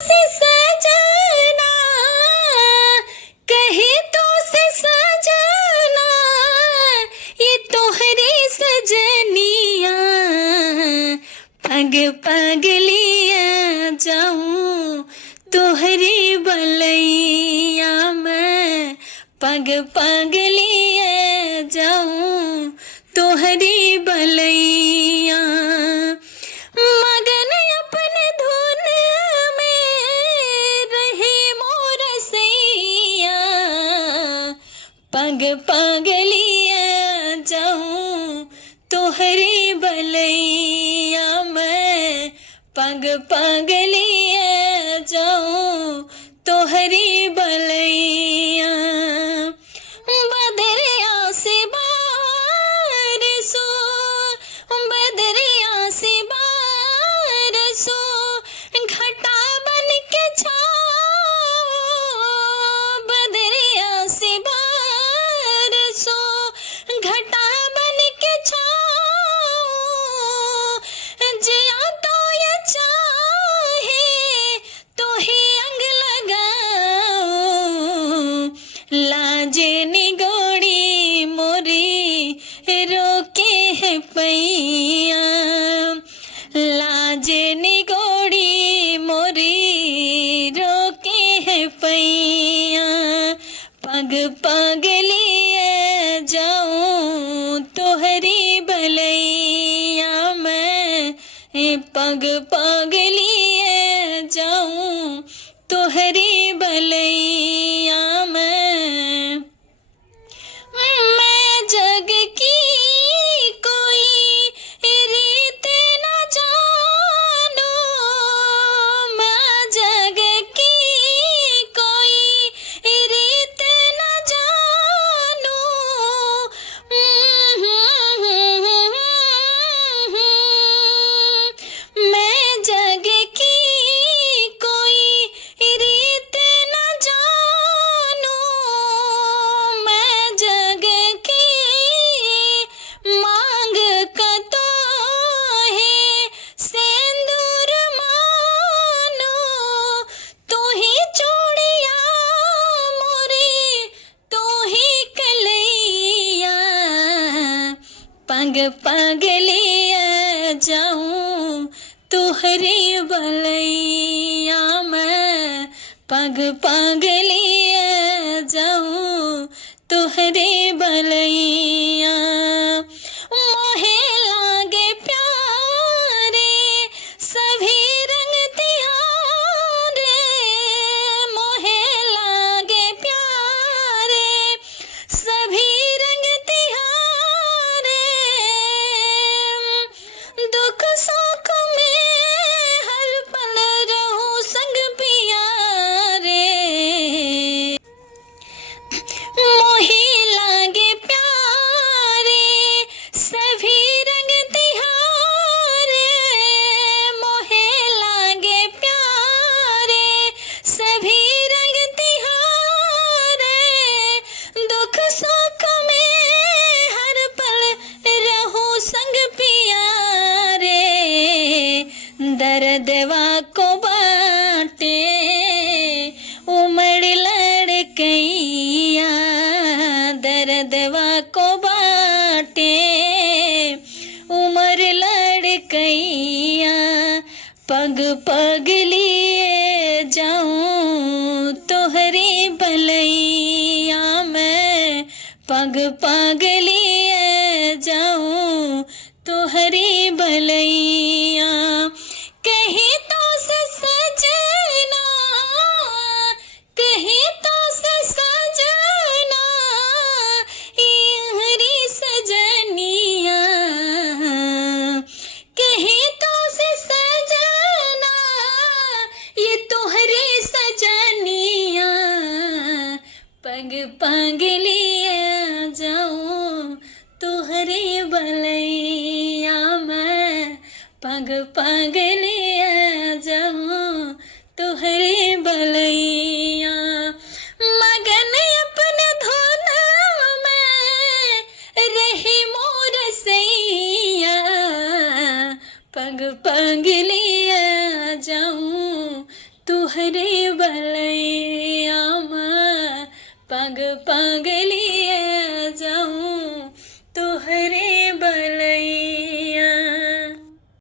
से सजना कहे तो से सजना ये तोहरी सजनिया पग पगलिया जाऊं तोहरी बलैया मैं पग पगलिया जाऊं तोहरी बलैया मगन अपने धुन में रहे मोर सैया पग पगलिया जाऊं तोहरी बलैया मैं पग पगलिया जाऊं तोहरी बलैया बदरिया से बारसो बदरिया से बारसो घटा बन के छाओ बदरिया से बारसो घटा बन के छाओ जिया तो ये चाहे तो ही अंग लगाओ लाजे निगोड़ी मोरी रोके है पैया लाजे निगोड़ी मोरी रोके है पैया पग पगलिए जाऊं तोहरी बलैया मैं पग पगलिए जाऊं तोहरी बलैया मैं जग की कोई रीत न जानो मैं जग की कोई रीत न जानो मैं जग की कोई रीत न जानो मैं जग की मांग कतो है सिंदूर मानो तू ही चूड़िया मोरी तू ही कलैया पग पगलिया जाऊं तोहरी बलैया मैं पग पगलिया जाऊं तोहरी बलैया मोहे लागे प्यारे सभी रंग तिहारे मोहे लागे प्यारे सभी रंग तिहारे दुख सुख में हर पल रहूं संग पिया रे मोहे लागे प्यारे सभी रंग तिहारे मोहे लागे प्यारे सभी रंग तिहारे दुख सुख में हर पल रहूं संग पिया रे दर्दवा को बाटे उमड़ लड़कैया दर्दवा को बाटे उमर लड़कैया पग पगलिए जाऊं तोहरी बलैया मैं पग पगलिए जाऊं तोहरी बलैया कहीं तो से सजना कहीं तो से सजना हरी सजनिया कहीं तो से सजना ये तोहरी सजनिया पग पगलिया जाऊं तोहरी बलैया मैं पग पगलिया जाऊं तोहरी बलैया मगन अपने धुन में रही मोर सैया पग पगलिया जाऊं तू तोहरे बलैया में पग पग